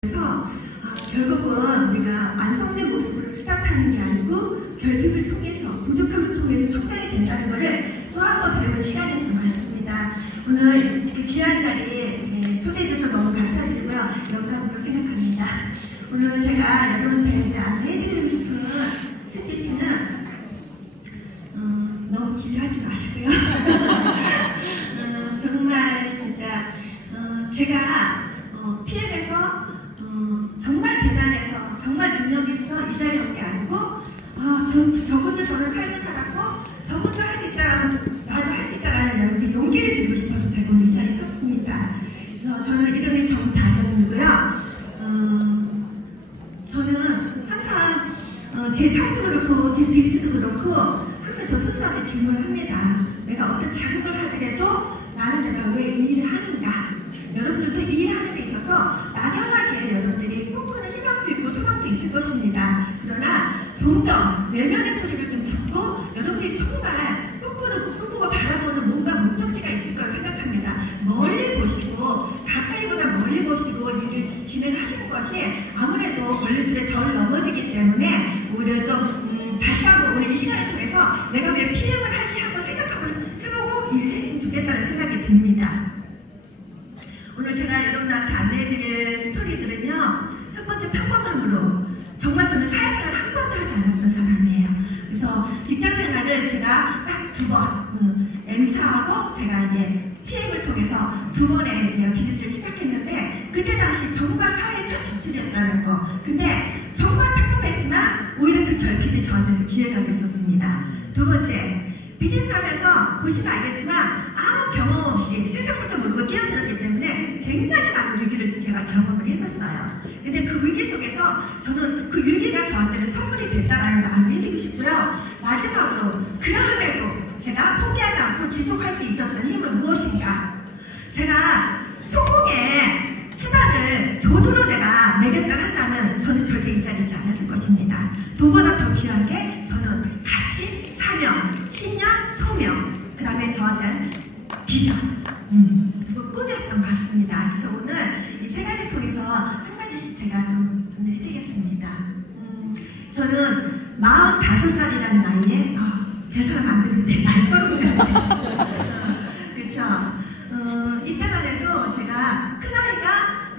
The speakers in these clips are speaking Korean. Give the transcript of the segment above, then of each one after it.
그래서 결국은 우리가 완성된 모습으로 스타트하는 게 아니고 결핍을 통해서, 부족함을 통해서 성장이 된다는 것을 또 한 번 배우는 시간인 것 같습니다. 오늘 이렇게 귀한 자리에 초대해 주셔서 너무 감사드리고요. 영광으로 생각합니다. 오늘 제가 여러분한테 이제 안내해드리고 싶은 스피치는 너무 기대하지 마시고요. 정말 진짜 제가 PM에서 정말 대단해서 정말 능력이 있어 이 자리에 온 게 아니고 저분도 저런 삶을 살았고 저분도 할 수 있다라는, 나도 할 수 있다라는 여러분들 용기를 드리고 싶어서 제가 오늘 이 자리에 섰습니다. 그래서 저는 이름이 정다경이고요. 저는 항상 제 삶도 그렇고 제 비즈도 그렇고 항상 저 스스로한테 질문을 합니다. 내가 어떤 작은 걸 하더라도 나는 내가 왜 이 일을 하는가? 여러분들도 이 일을 하는 데 있어서 막연하게 여러분들이 꿈꾸는 희망도 있고 소망도 있을 것입니다. 그러나 좀 더 내면의 소리를 좀 듣고 여러분들이 정말 꿈꾸고 바라보는 뭔가 목적지가 있을 거라고 생각합니다. 멀리 보시고 가까이보다 멀리 보시고 일을 진행하시는 것이 아무래도 걸림돌에 덜 넘어지기 때문에 오히려 좀 다시 한번 오늘 이 시간을 통해서 내가 왜 PM을 하지 하고 해보고 일을 했으면 좋겠다는 생각이 듭니다. 오늘 제가 여러분한테 안내해드릴 스토리들은요, 첫 번째 평범함으로, 정말 저는 사회생활 한 번도 하지 않았던 사람이에요. 그래서 직장생활을 제가 딱 두 번, M사하고 제가 이제 PM을 통해서 두 번의 이제 비즈니스를 시작했는데, 그때 당시 정말 사회 첫 진출이었다는 거. 근데 정말 평범했지만 오히려 그 결핍이 저한테는 기회가 됐었습니다. 두 번째, 비즈니스 하면서 보시면 알겠지만 아무 경험 없이 세상부터 모르고 뛰어들었기 때문에 굉장히 많은 위기를 제가 경험을 했었어요. 근데 그 위기 속에서 저는 그 위기가 저한테는 선물이 됐다라는 걸 안내해드리고 싶고요. 마지막으로 그럼에도 제가 포기하지 않고 지속할 수 있었던 힘은 무엇인가? 제가 성공의 수단을 돈으로 내가 매겼다 한다면 저는 절대 이 자리에 있지 않았을 것입니다. 돈보다 더 귀한 게 저는 가치, 사명, 신념, 소명, 그 다음에 저한테는 비전, 그 꿈이었던 것 같습니다. 그래서 오늘 이 세 가지를 통해서 한 가지씩 제가 좀 안내해드리겠습니다. 저는 45살이라는 나이에 대사가 안 되는데 날거름이라네. 그렇죠. 이때만 해도 제가 큰아이가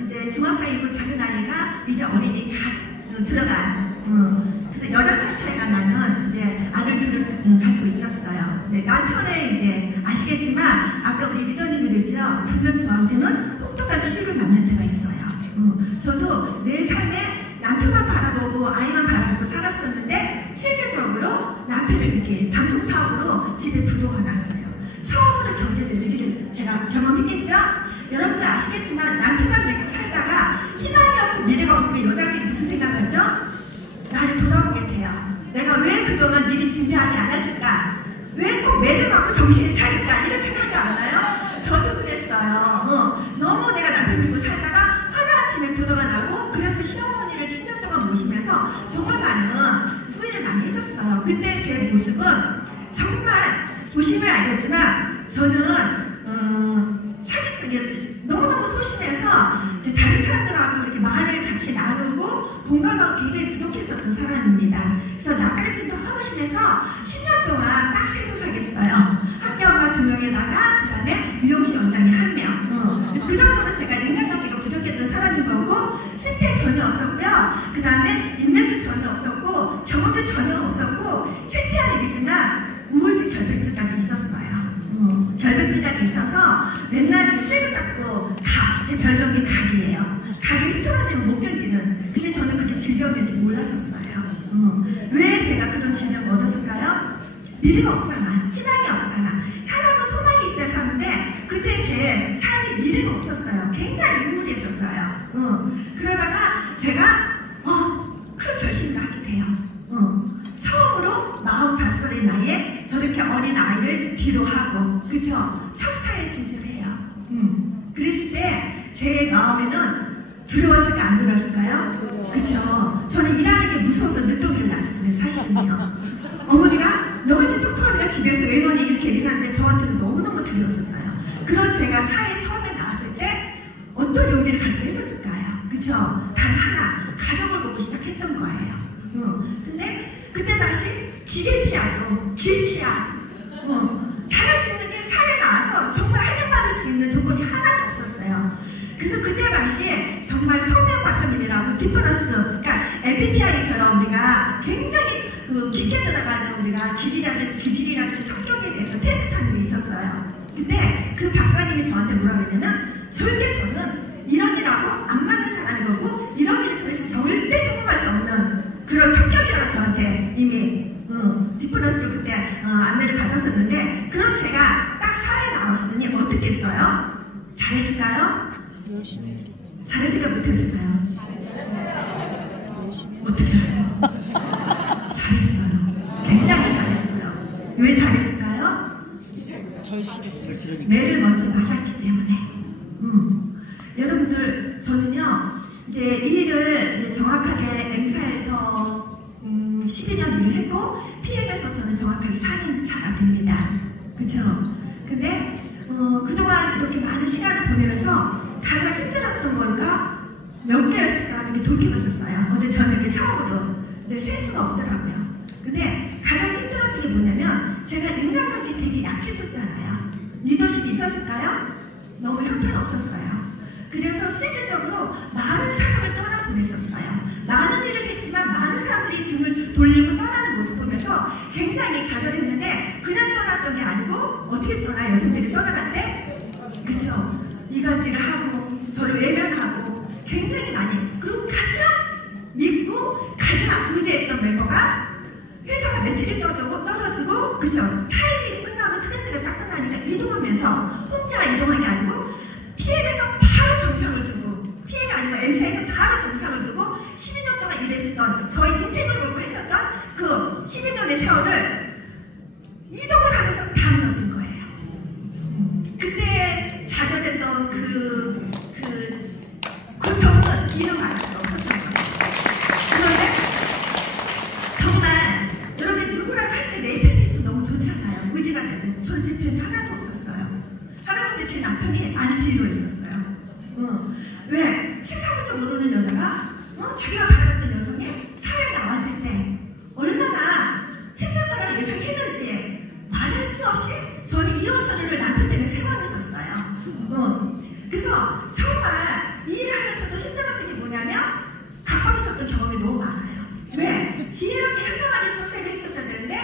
이제 중학생이고 작은아이가 이제 어린이 갓 들어간 그래서 11살 차이가 나는 이제 아들 둘을 가지고 있었어요. 네, 남편의 이제 아시겠지만 아까 우리 리더님이 그랬죠. 분명 저한테는 혹독한 치유를 받는 때가 있어요. 저도 내 삶에 남편만 바라보고 아이만 바라보고 살았었는데 실질적으로 남편을 이렇게 방송 사업으로 집에 부도가 났어요. 처음으로 경제적 위기를 제가 경험했겠죠? 여러분들 아시겠지만 남편만 믿고 살다가 희망이 없고 미래가 없으면 여자들이 무슨 생각하죠? 나를 돌아보게 돼요. 내가 왜 그동안 미리 준비하지 않았을까? 왜 꼭 매를 맞고 정신을 차릴까? 이런 생각하지 않아요? 저도 그랬어요. 너무 내가 남편 믿고 살다가 하루아침에 부도가 나고 그래서 시어머니를 10년 동안 모시면서 정말 많은 후회를 많이 했었어요. 그때 제 모습은 정말 보시면 알겠지만 저는 사기쓰기 너무너무 소심해서 이제 다른 사람들하고 이렇게 말을 같이 나누고 공감하고 굉장히 부족했었던 사람입니다. 그래서 나가리팀도 하고 싶어서 10년 동안 딱 세고 살겠어요. 학교 엄마 2명에다가 그 다음에 미용실 원장이 1명. 그 정도로 제가 인간관계가 부족했던 사람인 거고 스펙 전혀 없었고요. 그 다음에 인맥도 전혀 없었고 경험도 전혀 없었고 창피한 얘기지만 우울증 결벽증까지 있었어요. 결벽증까지 있어서 맨날 제 실드 닦고 제 별명이 각이에요. 각이 흐트러지면 못 견디는. 근데 저는 그게 질병인지 몰랐었어요. 왜 제가 그런 질병을 얻었을까요? 미래가 없잖아. 희망이 없잖아. 사람은 소망이 있어야 사는데 그때 제 삶이 미래가 없었어요. 굉장히 우울했었어요. 그러다가 제가 큰 결심을 하게 돼요. 처음으로 45살의 나이에 저렇게 어린 아이를 뒤로 하고 그쵸? 첫 사회에 진출해요. 그랬을 때 제 마음에는 두려웠을까 안 두려웠을까요? 그쵸? 저는 일하는 게 무서워서 늦둥이를 났었어요. 사실은요. 어머니가 너같이 똑똑한 애가 집에서 왜 너니 이렇게 얘기하는데 저한테는 너무너무 두려웠었어요. 그런 제가 사회 처음에 나왔을 때 어떤 용기를 가지고 했었을까요? 그쵸? 보면서 단 하나, 가족을 보고 시작했던 거예요. 근데 그때 당시 기계치하고 길치야 잘할 수 있는 게 사회에 나와서 정말 환영받을 수 있는 조건이 하나도 없었어요. 그래서 그때 당시에 정말 서명 박사님이라고 디플러스, 그러니까 MBTI처럼 우리가 굉장히 깊게 들어가는 우리가 기질이라는 성격에 대해서 테스트하는 게 있었어요. 근데 그 박사님이 저한테 뭐라 그러냐면 절대 저는 이런 일하고 안 맞는 사람인 거고 이런 일을 통해서 절대 성공할 수 없는 그런 성격이라고 저한테 이미 디플러스로 그때 안내를 받았었는데 그런 제가 딱 사회에 나왔으니 어떻게 했어요? 잘했을까요? 열심히 잘했을까 못했을까요? 열심히 어떻게 알아요? 잘했어요. 굉장히 잘했어요. 왜 잘했을까요? 절실했어요. 매를 먼저 맞았기 때문에. 여러분들 저는요 이제 이 일을 이제 정확하게 M사에서 12년 일을 했고 PM에서 저는 정확하게 4년 차가 됩니다. 그쵸? 근데 그동안 이렇게 많은 시간을 보내면서 가장 힘들었던 걸까? 몇 개였을까 하는 게 돌이켰었어요. 어제 저는 이렇게 처음으로. 근데 셀 수가 없더라고요. 근데 가장 힘들었던 게 뭐냐면 제가 인간관계 되게 약했었잖아요. 리더십이 있었을까요? 너무 형편없었어요. 그래서 실질적으로 많은 사람을 떠나보냈었어요. 많은 일을 했지만 많은 사람들이 등을 돌리고 떠나는 모습 보면서 굉장히 좌절했는데 그냥 떠났던 게 아니고 어떻게 떠나? 여성들이 떠나갈 때? 그쵸? 이간질을 하고 저를 외면하고 굉장히 많이 그리고 가장 믿고 가장 의지했던 멤버가 회사가 매출이 떨어지고 그쵸? 타임이 끝나고 트렌드가 딱 끝나니까 이동하면서 혼자 이동한 게 아니고 PM에서 바로 정상을 두고 PM이 아니고 M사에서 바로 정상을 두고 12년 동안 일했었던 저희 인생을 걸고 했었던 그 12년의 세월을 이동을 하면서 다 무너진 거예요. 그때 좌절했던 그 고통은 이루 말할 수 없었던 거예요. 그런데 정말 여러분 누구라도 할 때 내 편이 있으면 너무 좋잖아요. 의지가 되고 저는 제 편이 하나도 없었어요. 하나도 제 남편이 안지로 있었어요. 왜? 세상을 좀 모르는 여자가 자기가 바라봤던 여성이 사회에 나왔을 때 얼마나 힘들 거라고 예상했는지 말할 수 없이 저는 이혼 서류를 남편 때문에 3번 했었어요. 그래서 정말 이 일을 하면서도 힘들었던 게 뭐냐면 갖고 있었던 경험이 너무 많아요. 왜? 지혜롭게 현명하게 처세를 했었어야 되는데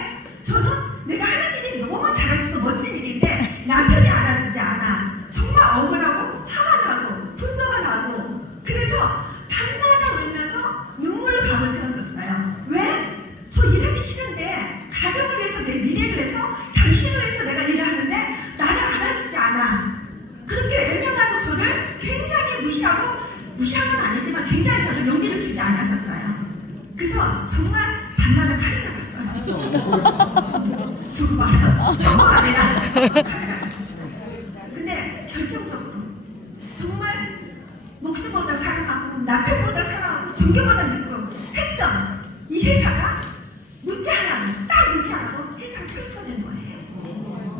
저도 내가 하는 일이 너무 잘하면서도 멋진 일인데 남편이 알아주지 않아. 정말 억울하고 화가 나고 분노가 나고 그래서 밤마다 울면서 눈물로 밤을 새웠었어요. 왜? 저 일하기 싫은데 가족을 위해서 내 미래를 위해서 당신을 위해서 내가 일을 하는데 나를 알아주지 않아. 그렇게 외면하고 저를 굉장히 무시한 건 아니지만 굉장히 저를 용기를 주지 않았었어요. 그래서 정말 밤마다 칼이 나갔어요. 주고 말아요. 성공 아니라 칼이 나갔어요. 근데 결정적으로 정말 목숨보다 사랑하고 남편보다 사랑하고 존경보다 믿고 했던 이 회사가 문제 하나로 회사를 철수된 거예요.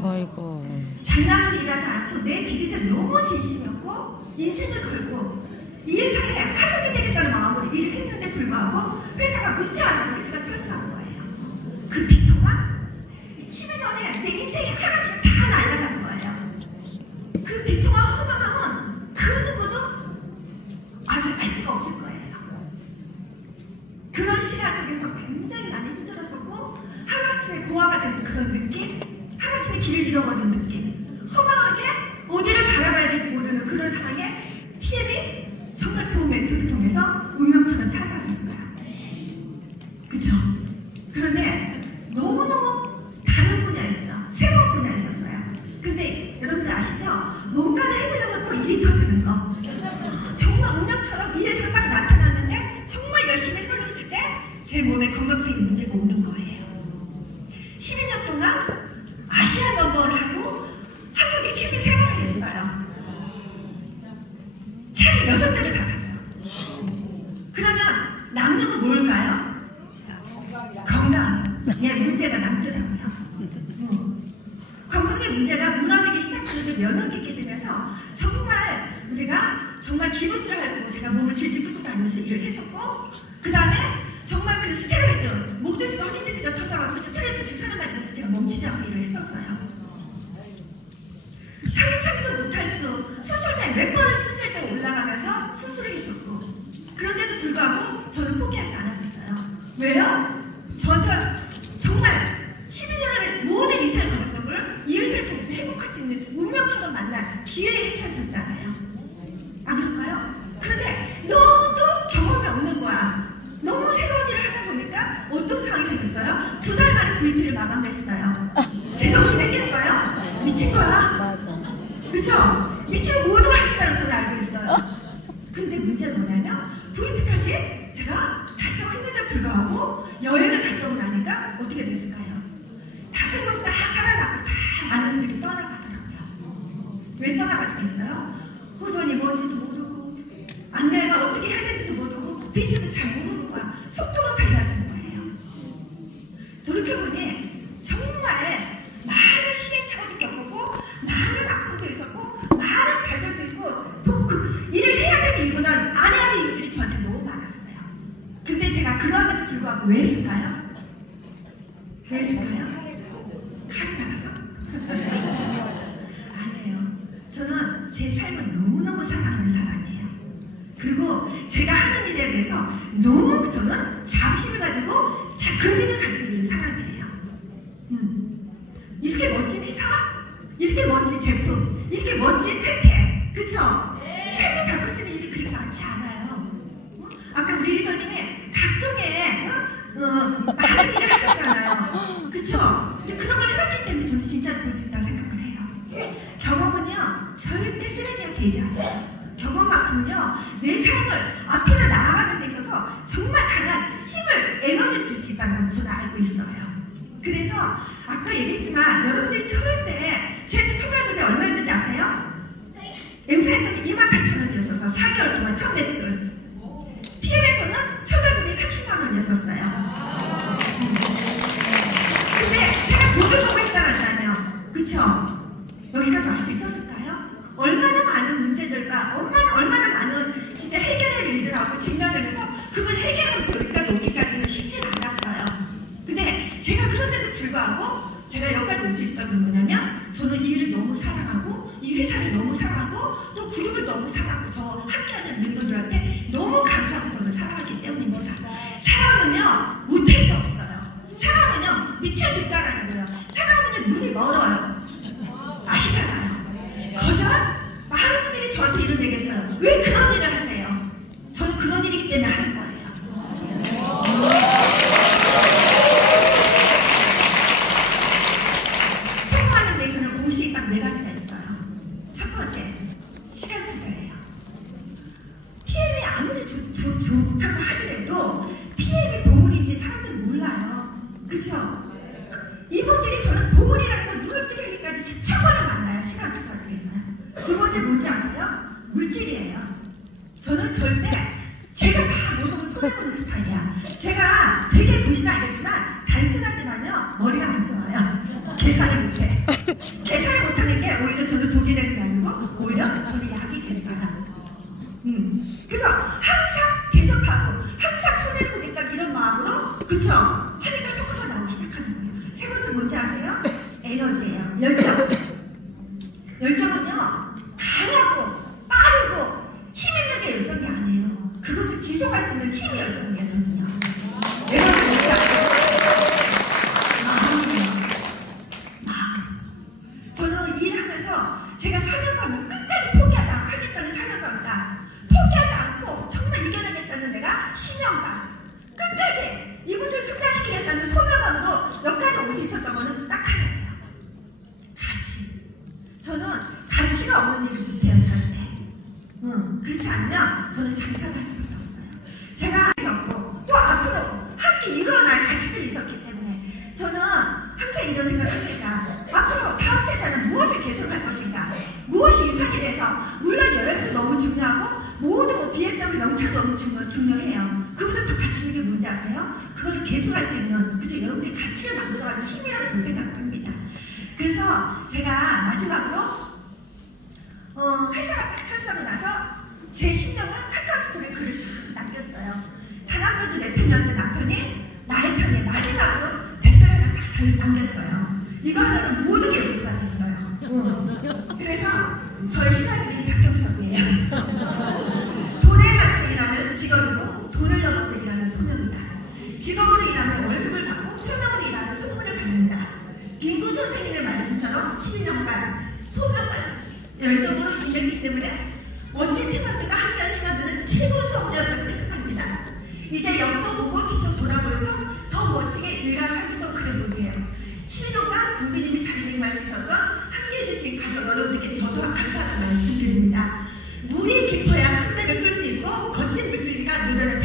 아이고. 장난으로 일하지 않고 내 비즈니스에 너무 진심이었고 인생을 걸고 이 회사에 화석이 되겠다는 마음으로 일을 했는데 불구하고 회사가 문제 하나로 회사가 철수한 거예요. 그 비통함 12년에 내 인생이 하나씩 다 날아간 거예요. 그 비통함 허망함은 그 누구도 아주 알 수가 없을 거예요. 그런 시간 속에서 굉장히 많이 힘들었었고 하루아침에 고아가 된 그런 느낌, 하루아침에 길을 잃어버린 느낌, 허망하게 어디를 바라봐야 될지 모르는 그런 상황에 PM이 정말 좋은 멘토를 통해서 운명처럼 찾아왔었어요. 그쵸? 그런데 너무너무 다른 분야였어. 새로운 분야였었어요. 근데 여러분들 아시죠? 뭔가를 해보려면 또 일이 터지는 거. 정말 운명처럼 위에서 딱 나타났는데 정말 열심히 해보려고 때 제 몸에 건강적인 문제가 오는 거예요. 12년 동안 아시아 넘버를 하고 한국에 큐비 3번을 했어요. 차를 6대를 받았어. 그러면 남는 거 뭘까요? 건강에 문제가 남더라고요. 건강의 문제가 무너지기 시작하는데 면역이 깨지면서 정말 우리가 정말 기부스를 하려고 제가 몸을 질질 끌고 다녔어요. 일을 했었고, 그 다음에 정말 그 스테로이드, 목 디스크, 허리 디스크가 터져가지고 스트레스 주사를 맞으면서 제가 멈추지 않고 일을 했었어요. 상상도 못할 수술대 몇 번을 수술대 올라가면서 수술을 했었고, 그런데도 불구하고 저는 포기하지 않았었어요. 왜요? 저는 정말 12년을 모든 이사를 걸었던 걸 이 의사를 통해서 회복할 수 있는 운명처럼 만날 기회의 회사였잖아요. 안 그럴까요? 그런데 너무도 경험이 없는 거야. 너무 새로운 일을 하다 보니까 어떤 상황이 생겼어요? 2달 만에 VP를 마감했어요. 제정신 했겠어요? 미친 거야. 맞아. 그쵸? 미치면 모두 하신다는 저는 알고 있어요. 근데 문제는 뭐냐면 VP까지 제가 달성했는데도 불구하고 여행을 갔다 오고 나니까 어떻게 됐을까요? 5명 다 살아나고 다 많은 분들이 떠나가더라고요. 왜 떠나갔겠어요? 호전이 뭔지도 모르고 안내가 어떻게 해야 될지도 모르고 비즈도 잘 모르는 거야. 속도가 달라지는 거예요. 돌이켜보니 정말 많은 시행착오도 겪었고 많은 아픔도 있었고 많은 잘잘도 있고 일을 해야 되는 이유는 안 해야 되는 이유들이 저한테 너무 많았어요. 근데 제가 그럼에도 불구하고 왜 했을까요? 왜 했을까요? 칼이 나가서? 아니에요. 저는 제 삶을 너무너무 사랑하는 사람이에요. 그리고 제가 하는 일에 대해서 너무 저는 자부심을 가지고 긍정을 가지고 있는 사람이에요. 이렇게 멋진 회사, 이렇게 멋진 제품, 이렇게 멋진 혜택, 그쵸? 삶을 바꿀 수 있는 일이 그렇게 많지 않아요. 아까 우리 리더님이 각종의 많은 일을 하셨잖아요. 그쵸? 근데 그런 걸 해봤기 때문에 저는 진짜로 볼 수 있다고 생각을 해요. 경험은요, 절대 쓰레기가 되지 않아요. 경험만큼은요, 내 삶을 앞으로 나아가는 데 있어서 정말 강한 힘을, 에너지를 줄 수 있다는 걸 저는 알고 있어요. 그래서 아까 얘기했지만 여러분들이 절대 제 초과금이 얼마였는지 아세요? M사에서는 28,000원이었어요. 4개월 동안 첫 매출. PM에서는 초과금이 30만 원이었었어요. 근데 제가 돈을 보고 했다라잖아요. 그쵸? 여기까지 알 수 있었을까요? 얼마나 많은 문제들과 얼마나 많은 진짜 해결할 일들하고 직면하면서 그걸 해결하고 여기까지 오기까지는 쉽진 않았어요. 근데 제가 그런데도 불구하고 제가 여기까지 올 수 있었던 건 뭐냐면 저는 이 일을 너무 사랑하고 이 회사를 너무 사랑하고 또 그룹을 너무 사랑하고 저 함께하는 멤버들한테 너무 감사하고 저는 사랑하기 때문입니다. 사랑은요 못할 게 없어요. 사랑은요 미칠 수 있다는 거예요. 사랑은요 눈이 멀어요. 아시잖아요. 거절? 많은 분들이 저한테 이런 얘기 했어요. 왜 그런 일을 하세요? 저는 그런 일이기 때문에 하는 거예요. 성공하는 데 있어서는 공식이 딱 4가지가 있어요. 첫 번째, 시간 투자예요. PM이 아무리 좋다고 하더라도 PM이 보물인지 사람들은 몰라요. 그쵸? 이분들이 저는 보물이라는 걸 눈을 뜨게 하기까지 수천 번을 만나요. 시간 투자를 해서요. 두 번째 뭔지 아세요? 물질이에요. 저는 절대 제가 다 모든 걸 손해보는 스타일이야. 제가 되게 보시면 알겠지만 단순하지만요 머리가 안 좋아요. 계산을 못해. 계산을 못하는 게 오히려 저는 독이 되는 게 아니고 오히려 저는 약이 됐어요. 그래서 항상 대접하고 항상 손해를 보겠다 이런 마음으로 그쵸? 하니까 성과가 나오기 시작하는 거예요. 세 번째 뭔지 아세요? 에너지예요. 열정. 열정은요 강하고 빠르고 힘 있는 게 열정이 아니에요. 그것을 지속할 수 있는 힘이 열정이에요. 저는요. 에너지 뭔지 아세요? 마음. 저는 이 일을 하면서 제가 4년간은 끝까지 포기하지 않고 하겠다는 4년간이다. 포기하지 않고 정말 이겨내겠다는 내가 신념과 끝까지 이분들을 성장시키겠다는 소명감으로 여기까지 올 수 있었던 거는 딱 하나예요. 가치. 저는 가치가 없는 일을 못해요. 절대. 그렇지 않으면 저는 장사를 할 수밖에 없어요. 제가 있었고 또 앞으로 함께 일어날 가치들이 있었기 때문에 저는 항상 이런 생각을 합니다. 앞으로 다음 세대는 무엇을 개선할 것인가? 무엇이 이상이 돼서 물론 여행도 너무 중요하고 모든 뭐 BMW 명차도 너무 중요해요. 그보다 더 가치 있는 게 뭔지 아세요? 그거를 개선할 수 있는 그죠? 여러분들이 가치를 만들어가는 힘이라고 저는 생각합니다. 그래서 제가 마지막으로 회사가 딱 철수하고 나서 제 신념은 카카오스토리에 글을 쫙 남겼어요.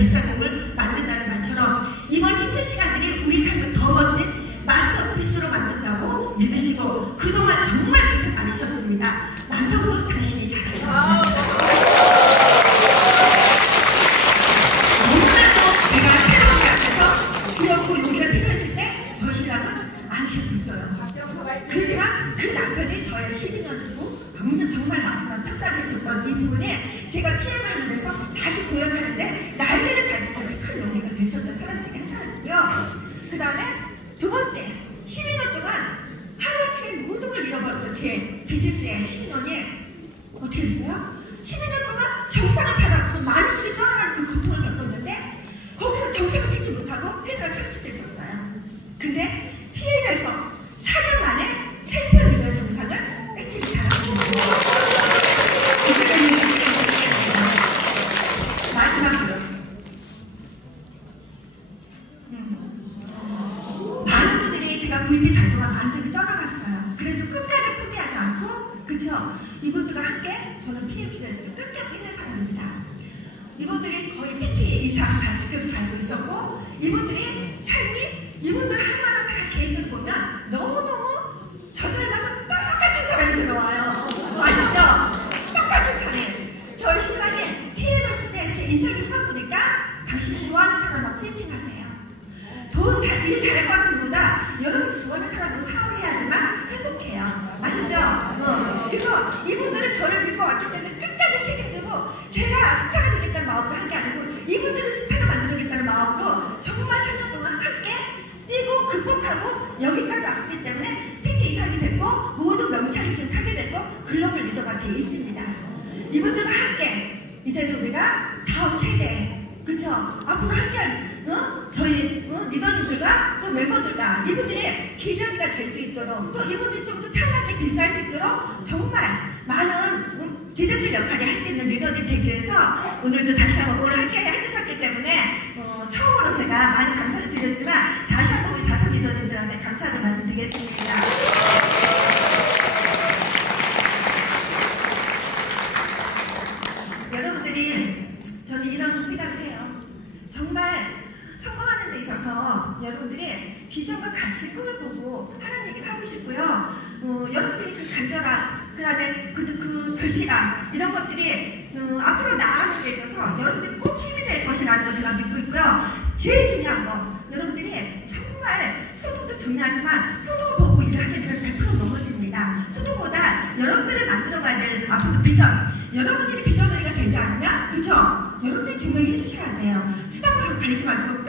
뱃사공을 만든다는 말처럼 이번 힘든 시간들이 우리 삶을 더 멋진 마스터피스로 만든다고 믿으시고 그동안 정말 고생 많으셨습니다. 남편도 당신이 잘하셨습니다. 너무나도 제가 새롭게 앞에서 두렵고 용기가 필요했을 때 저희 신랑은 안 키웠었어요. 그렇지만 그 남편이 저의 12년이고 정말 마지막 평가를 해줬던 이 부분에 제가 TMI를 해서 다시 도약하는데 날개를 달 수 있는 큰 용기가 됐었던 사람 중에 한 사람이고요. 그 다음에 두 번째, 12년 동안 하루아침에 모든 걸 잃어버렸던 제 비즈니스의 12년이 어떻게 됐어요? 12년 동안 정상을 타락하고 많은 분이 떠나가는 그 고통을 겪었는데 거기서 정상을 찍지 못하고 회사를 철수됐었어요. 근데 PM에서 4년 만에 챔피언 리더 정상을 뺏지 잘했습니다. 마지막으로 많은 분들이 제가 VP 달 동안 많은 분이 떠나갔어요. 그래도 끝까지 포기하지 않고 그쵸? 이분들과 함께 저는 PMC에서 끝까지 있는 사람입니다. 이분들이 거의 PT 이상 다 지켜서 달고 있었고 이분들이 삶이 이분들 하나하나 다 개인적으로 보면 너무너무 저 닮아서 똑같은 사람이 들어와요. 아시죠? 똑같은 사람. 저희 신랑이 PM을 쓸 때 제 인상이 써보니까 당신이 좋아하는 사람하고 세팅하세요. 일 잘할 것 같은 것보다 여러분이 좋아하는 사람으로 사업해야지만 행복해요. 아시죠? 그래서 이분들은 저를 믿고 왔기 때문에 끝까지 책임지고 제가 스타가 되겠다는 마음으로 한 게 아니고 이분들은 스타를 만들어야겠다는 마음으로 정말 4년 동안 함께 뛰고 극복하고 여기까지 왔기 때문에 PT 이상이 됐고 모든 명찰을 타게 되고 글로벌 리더가 되어 있습니다. 이분들과 함께 이제는 우리가 다음 세대 그쵸? 앞으로 함께할 저희 리더님들과 또 멤버들과 이분들의 길잡이가 될 수 있도록 또 이분들이 좀 더 편하게 빌드할 수 있도록 정말 많은 리더들 역할을 할 수 있는 리더들이 되기 위해서 오늘도 다시 한번 오늘 함께 해주셨기 때문에 처음으로 제가 많이 감사를 드렸지만 다시 한번 우리 5 리더님들한테 감사하는 말씀 드리겠습니다. 여러분들이 저는 이런 생각을 해요. 정말 성공하는 데 있어서 여러분들이 비전과 가치 꿈을 보고 하는 얘기를 하고 싶고요. 여러분들이 그 간절함, 그 다음에 그 절실함 이런 것들이 앞으로 나아가는 데 있어서 여러분들이 꼭 힘이 될 것이라는 걸 제가 믿고 있고요. 제일 중요한 거 여러분들이 정말 소득도 중요하지만 소득을 보고 일을 하게 되면 100% 넘어집니다. 소득보다 여러분들이 만들어가야 될 앞으로 비전 여러분들이 비전의가 되지 않으면 그죠? 여러분들이 증명해 주셔야 돼요. 수당으로 가리지 마시고